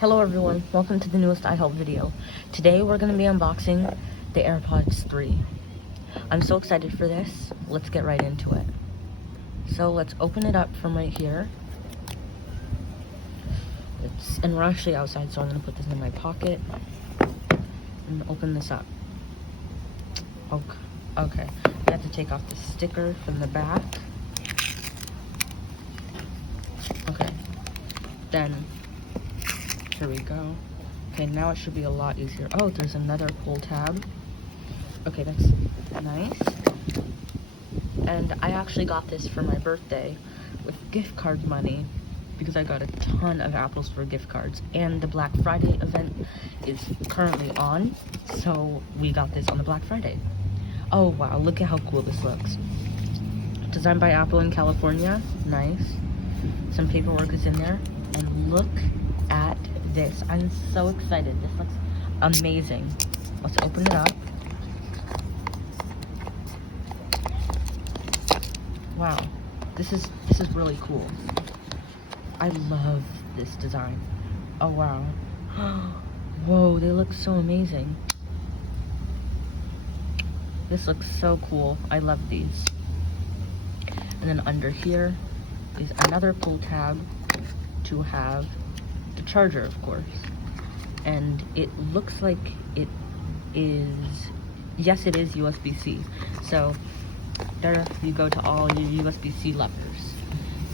Hello everyone, welcome to the newest iHelp video. Today we're going to be unboxing the AirPods 3. I'm so excited for this. Let's get right into it. So let's open it up from right here. And we're actually outside, so I'm going to put this in my pocket and open this up. Okay. We have to take off the sticker from the back. Okay. Then here we go. Okay, now it should be a lot easier. Oh, there's another pull tab. Okay, that's nice. And I actually got this for my birthday with gift card money because I got a ton of apples for gift cards. And the Black Friday event is currently on, so we got this on the Black Friday. Oh wow, look at how cool this looks. Designed by Apple in California. Nice. Some paperwork is in there. And look at this. I'm so excited. This looks amazing. Let's open it up. Wow, this is really cool. I love this design. Oh wow. Whoa, they look so amazing. This looks so cool. I love these. And then under here is another pull tab to have the charger, of course. And it looks like it is, yes, it is USB-C. So there you go to all your USB-C levers.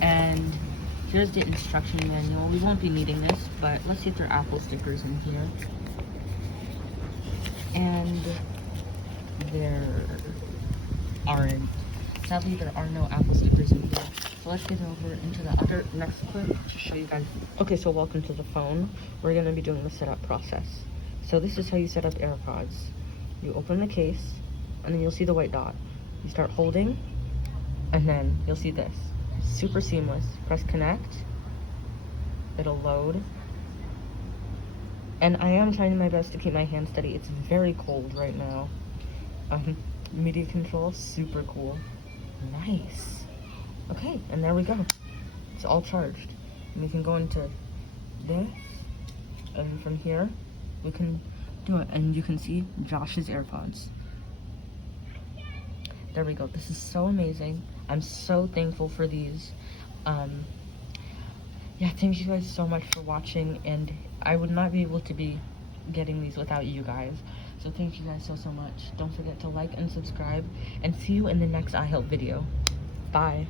And here's the instruction manual. We won't be needing this, but let's see if there are Apple stickers in here. And there aren't. Sadly, there are no Apple stickers in here. So let's get over into the next clip to show you guys. Okay, so welcome to the phone. We're going to be doing the setup process. So this is how you set up AirPods. You open the case, and then you'll see the white dot. You start holding, and then you'll see this. Super seamless. Press connect. It'll load. And I am trying my best to keep my hand steady. It's very cold right now. Media control, super cool. Nice. Okay, and there we go. It's all charged. And we can go into this, and from here, we can do it. And you can see Josh's AirPods. There we go. This is so amazing. I'm so thankful for these. Yeah, thank you guys so much for watching, and I would not be able to be getting these without you guys. So thank you guys so much. Don't forget to like and subscribe, and see you in the next iHelp video. Bye.